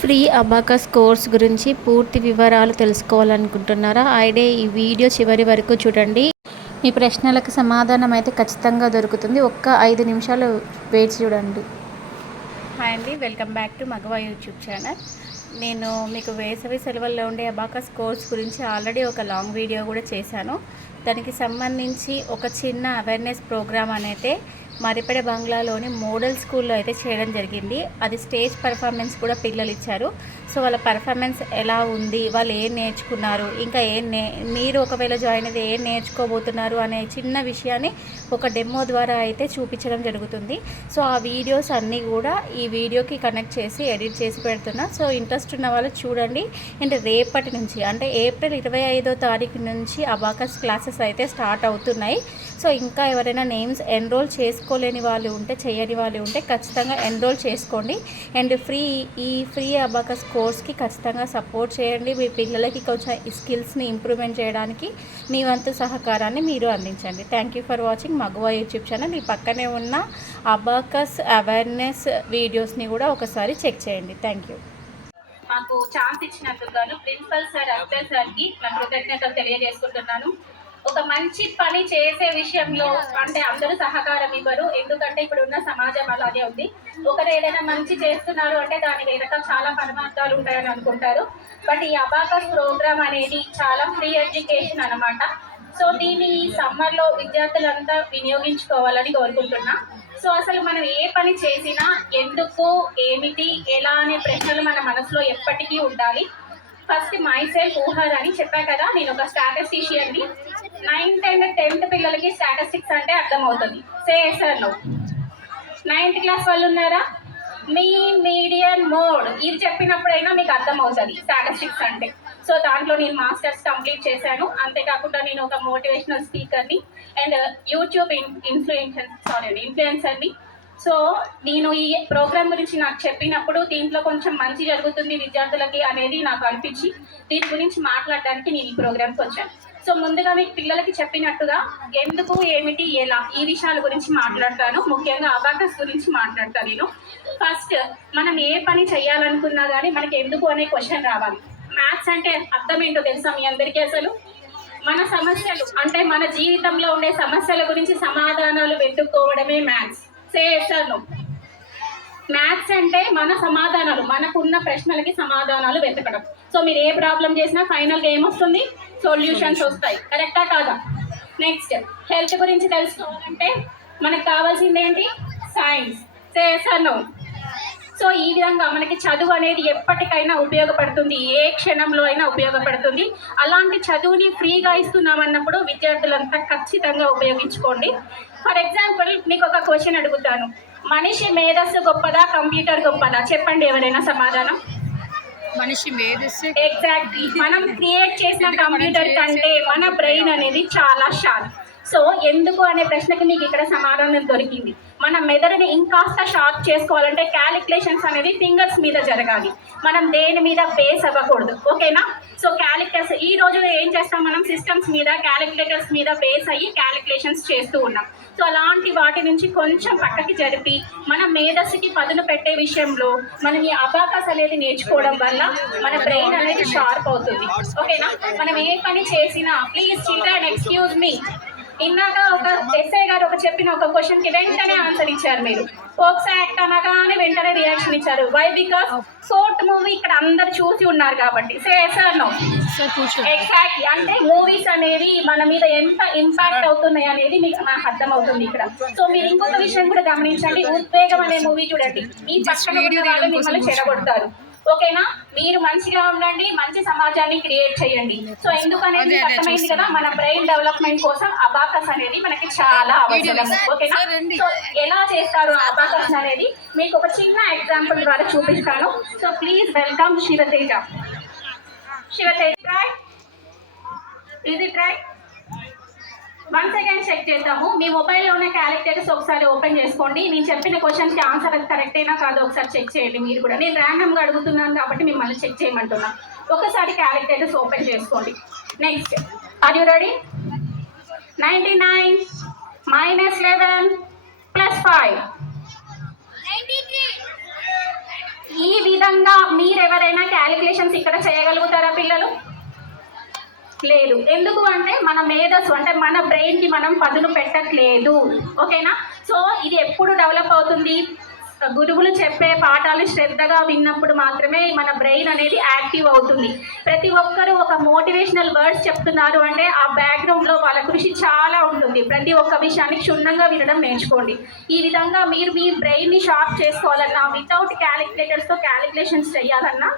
Free abacus course గురించి పూర్తి వివరాలు తెలుసుకోవాలనుకుంటున్నారా? అయితే ఈ వీడియో చివరి వరకు చూడండి. మీ ప్రశ్నలకు సమాధానం అయితే ఖచ్చితంగా దొరుకుతుంది. ఒక్క 5 నిమిషాలు వేచి చూడండి. హాయ్ అండి, welcome back to Magava YouTube channel. నేను మీకు వేసవి సెలవుల్లో ఉండే అబాకస్ కోర్స్ గురించి ఆల్రెడీ ఒక లాంగ్ వీడియో కూడా చేశాను. దానికి సంబంధించి ఒక చిన్న అవేర్నెస్ ప్రోగ్రామ్ అనేది మరిపడే బంగ్లాలోని మోడల్ స్కూల్లో అయితే చేయడం జరిగింది. అది స్టేజ్ పర్ఫార్మెన్స్ కూడా పిల్లలు ఇచ్చారు. సో వాళ్ళ పర్ఫార్మెన్స్ ఎలా ఉంది, వాళ్ళు ఏం నేర్చుకున్నారు, ఇంకా మీరు ఒకవేళ జాయిన్ అయితే ఏం నేర్చుకోబోతున్నారు అనే చిన్న విషయాన్ని ఒక డెమో ద్వారా అయితే చూపించడం జరుగుతుంది. సో ఆ వీడియోస్ అన్నీ కూడా ఈ వీడియోకి కనెక్ట్ చేసి ఎడిట్ చేసి పెడుతున్నా. సో ఇంట్రెస్ట్ ఉన్న వాళ్ళు చూడండి. అండ్ రేపటి నుంచి అంటే ఏప్రిల్ 25వ తారీఖు నుంచి అబాకస్ క్లాసెస్ అయితే స్టార్ట్ అవుతున్నాయి. సో ఇంకా ఎవరైనా నేమ్స్ ఎన్రోల్ చేసుకోలేని వాళ్ళు ఉంటే, చేయని వాళ్ళు ఉంటే ఖచ్చితంగా ఎన్రోల్ చేసుకోండి. అండ్ ఈ ఫ్రీ అబాకస్ కోర్స్కి ఖచ్చితంగా సపోర్ట్ చేయండి. మీ పిల్లలకి కొంచెం స్కిల్స్ని ఇంప్రూవ్మెంట్ చేయడానికి మీ వంతు సహకారాన్ని మీరు అందించండి. Thank you for watching Magava YouTube channel. ఈ పక్కనే ఉన్న అబాకస్ అవేర్నెస్ వీడియోస్ని కూడా ఒకసారి చెక్ చేయండి. Thank you. మాకు ఛాన్స్ ఇచ్చినందుకు గాను ప్రిన్సిపల్ సార్, అఫ్జల్ సార్కి నా కృతజ్ఞతలు తెలియజేసుకుంటున్నాను. ఒక మంచి పని చేసే విషయంలో అంటే అందరూ సహకారం ఇవ్వరు. ఎందుకంటే ఇప్పుడు ఉన్న సమాజం అలాగే ఉంది. ఒకరు ఏదైనా మంచి చేస్తున్నారు అంటే దాని వెనక చాలా పరమార్థాలు ఉంటాయని అనుకుంటారు. బట్ ఈ అబాకస్ ప్రోగ్రామ్ అనేది చాలా ఫ్రీ ఎడ్యుకేషన్ అనమాట. సో దీన్ని ఈ సమ్మర్లో విద్యార్థులంతా వినియోగించుకోవాలని కోరుకుంటున్నా. సో అసలు మనం ఏ పని చేసినా ఎందుకు, ఏమిటి, ఎలా అనే ప్రశ్నలు మన మనసులో ఎప్పటికీ ఉండాలి. ఫస్ట్ మై సెల్ఫ్ ఊహర్ అని చెప్పా కదా, నేను ఒక స్టాటిస్టిషియన్ని. 9th and 10th పిల్లలకి స్టాటిస్టిక్స్ అంటే అర్థమవుతుంది. సే సార్ నో. 9th క్లాస్ వాళ్ళు ఉన్నారా? మీడియన్ మోడ్ ఇది చెప్పినప్పుడైనా మీకు అర్థమవుతుంది స్టాటిస్టిక్స్ అంటే. సో దాంట్లో నేను మాస్టర్స్ కంప్లీట్ చేశాను. అంతేకాకుండా నేను ఒక మోటివేషనల్ స్పీకర్ని అండ్ యూట్యూబ్ ఇన్ఫ్లుయెన్సర్ని. సో నేను ఈ ప్రోగ్రామ్ గురించి నాకు చెప్పినప్పుడు దీంట్లో కొంచెం మంచి జరుగుతుంది విద్యార్థులకి అనేది నాకు అనిపించి దీని గురించి మాట్లాడడానికి నేను ఈ ప్రోగ్రామ్కి వచ్చాను. సో ముందుగా మీకు పిల్లలకి చెప్పినట్టుగా ఎందుకు, ఏమిటి, ఎలా ఈ విషయాల గురించి మాట్లాడతాను. ముఖ్యంగా అబాకస్ గురించి మాట్లాడతాను నేను. ఫస్ట్ మనం ఏ పని చేయాలనుకున్నా కానీ మనకి ఎందుకు అనే క్వశ్చన్ రావాలి. మ్యాథ్స్ అంటే అర్థం ఏంటో తెలుసా మీ అందరికీ? అసలు మన సమస్యలు అంటే మన జీవితంలో ఉండే సమస్యల గురించి సమాధానాలు వెతుక్కోవడమే మ్యాథ్స్. చేస్తాను. మ్యాథ్స్ అంటే మన సమాధానాలు, మనకున్న ప్రశ్నలకి సమాధానాలు వెతకడం. సో మీరు ఏ ప్రాబ్లం చేసినా ఫైనల్గా ఏమొస్తుంది? సొల్యూషన్స్ వస్తాయి. కరెక్టా కాదా? నెక్స్ట్ హెల్త్ గురించి తెలుసుకోవాలంటే మనకు కావాల్సింది ఏంటి? సైన్స్. చేస్తాను. సో ఈ విధంగా మనకి చదువు అనేది ఎప్పటికైనా ఉపయోగపడుతుంది, ఏ క్షణంలో అయినా ఉపయోగపడుతుంది. అలాంటి చదువుని ఫ్రీగా ఇస్తున్నామన్నప్పుడు విద్యార్థులంతా ఖచ్చితంగా ఉపయోగించుకోండి. ఫర్ ఎగ్జాంపుల్ మీకు ఒక క్వశ్చన్ అడుగుతాను. మనిషి మేధస్సు గొప్పదా, కంప్యూటర్ గొప్పదా? చెప్పండి ఎవరైనా సమాధానం. మనిషి మేధస్సు. ఎగ్జాక్ట్లీ. మనం క్రియేట్ చేసిన కంప్యూటర్ కంటే మన బ్రెయిన్ అనేది చాలా షార్ప్. సో ఎందుకు అనే ప్రశ్నకి మీకు ఇక్కడ సమాధానం దొరికింది. మన మెదడుని ఇంకాస్త షార్ప్ చేసుకోవాలంటే క్యాలిక్యులేషన్స్ అనేది ఫింగర్స్ మీద జరగాలి. మనం దేని మీద బేస్ అవ్వకూడదు. ఓకేనా? సో క్యాలిక్యులేషన్స్ ఈ రోజులో ఏం చేస్తాం? మనం సిస్టమ్స్ మీద, క్యాలిక్యులేటర్స్ మీద బేస్ అయ్యి క్యాలిక్యులేషన్స్ చేస్తూ ఉన్నాం. సో అలాంటి వాటి నుంచి కొంచెం పక్కకి జరిపి మన మేధస్సుకి పదును పెట్టే విషయంలో మనం ఈ అబాకస్ అనేది నేర్చుకోవడం వల్ల మన బ్రెయిన్ అనేది షార్ప్ అవుతుంది. ఓకేనా? మనం ఏ పని చేసినా ప్లీజ్ చిల్డ్రన్ ఎక్స్క్యూజ్ మీ. ఇందాక ఒక ఎస్ఐ గారు చెప్పిన ఒక క్వశ్చన్కి వెంటనే ఆన్సర్ ఇచ్చారు. మీరు పోక్సో యాక్ట్ అనగానే వెంటనే రియాక్షన్ ఇచ్చారు. వై? బికాస్ కోర్ట్ మూవీ ఇక్కడ అందరు చూసి ఉన్నారు కాబట్టి. Sir no. ఎగ్జాక్ట్లీ. అంటే మూవీస్ అనేవి మన మీద ఎంత ఇంపాక్ట్ అవుతున్నాయి అనేది మీకు నాకు అర్థమవుతుంది ఇక్కడ. సో మీరు ఇంకొక విషయం కూడా గమనించండి. ఉద్వేగం అనే మూవీ చూడండి. ఈ పక్కన వాళ్ళు మిమ్మల్ని చెడగొడతారు. ఓకేనా? మీరు మంచిగా ఉండండి, మంచి సమాజాన్ని క్రియేట్ చేయండి. సో ఎందుకనేది అర్థమైంది కదా. మన బ్రెయిన్ డెవలప్మెంట్ కోసం అబాకస్ అనేది మనకి చాలా అవసరం. ఓకేనా? సో ఎలా చేస్తారు అబాకస్ అనేది మీకు ఒక చిన్న ఎగ్జాంపుల్ ద్వారా చూపిస్తాను. So please welcome Shiva Teja. Right? ఇది రైట్? వన్స్ అగైన్ చెక్ చేద్దాము. మీ మొబైల్లో ఉన్న క్యాలిక్యులేటర్స్ ఒకసారి ఓపెన్ చేసుకోండి. నేను చెప్పిన క్వశ్చన్స్కి ఆన్సర్ అది కరెక్టేనా కాదో ఒకసారి చెక్ చేయండి. మీరు కూడా నేను ర్యాండమ్గా అడుగుతున్నాను కాబట్టి మిమ్మల్ని చెక్ చేయమంటున్నా. ఒకసారి క్యాలిక్యులేటర్స్ ఓపెన్ చేసుకోండి. Next, are you ready? 99 - 11 + 5 ఈ విధంగా మీరెవరైనా క్యాలిక్యులేషన్స్ ఇక్కడ చేయగలుగుతారా పిల్లలు? లేదు. ఎందుకు అంటే మన మేధస్సు అంటే మన బ్రెయిన్కి మనం పదును పెట్టట్లేదు. ఓకేనా? సో ఇది ఎప్పుడు డెవలప్ అవుతుంది? గురువులు చెప్పే పాఠాలు శ్రద్ధగా విన్నప్పుడు మాత్రమే మన బ్రెయిన్ అనేది యాక్టివ్ అవుతుంది. ప్రతి ఒక్కరూ ఒక మోటివేషనల్ వర్డ్స్ చెప్తున్నారు అంటే ఆ బ్యాక్గ్రౌండ్లో వాళ్ళ కృషి చాలా ఉంటుంది. ప్రతి ఒక్క విషయాన్ని క్షుణ్ణంగా వినడం నేర్చుకోండి. ఈ విధంగా మీరు మీ బ్రెయిన్ని షార్ప్ చేసుకోవాలన్నా, వితౌట్ క్యాలిక్యులేటర్స్తో క్యాలిక్యులేషన్స్ చేయాలన్నా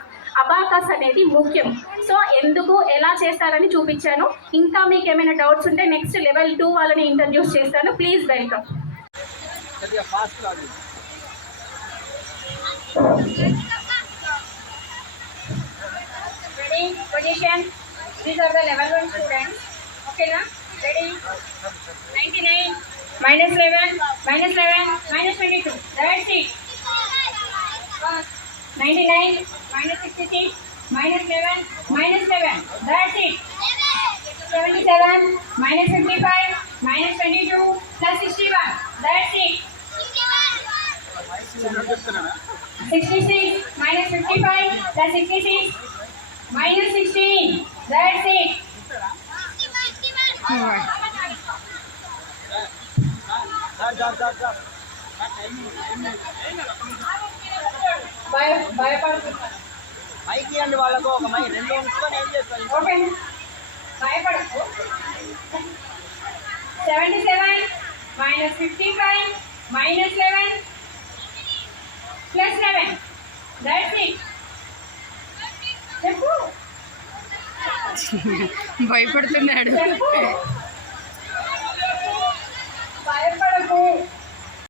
అబాకస్ అనేది ముఖ్యం. సో ఎందుకు ఎలా చేస్తారని చూపించాను. ఇంకా మీకు ఏమైనా డౌట్స్ ఉంటే నెక్స్ట్ లెవెల్ 2 వాళ్ళని ఇంట్రడ్యూస్ చేస్తాను. Please welcome. Ready? Position. These are the level 1 students. Okay na? Ready? 99 minus 11 minus 22. That's it. 99 minus 66 minus 11 minus 7. That's it. 77 minus 55 minus 22 plus 61. That's it. 66 minus 55 plus 66 minus 16. That's it. మైకి అండి వాళ్ళకు ఒక my రెండు ఉంచుకొని ఏం చేస్తారు? Okay, భయపడకు. 77 minus 55 minus 11 plus 7. That's it. చెప్పు భయపడుతున్నాడు. చెప్పు.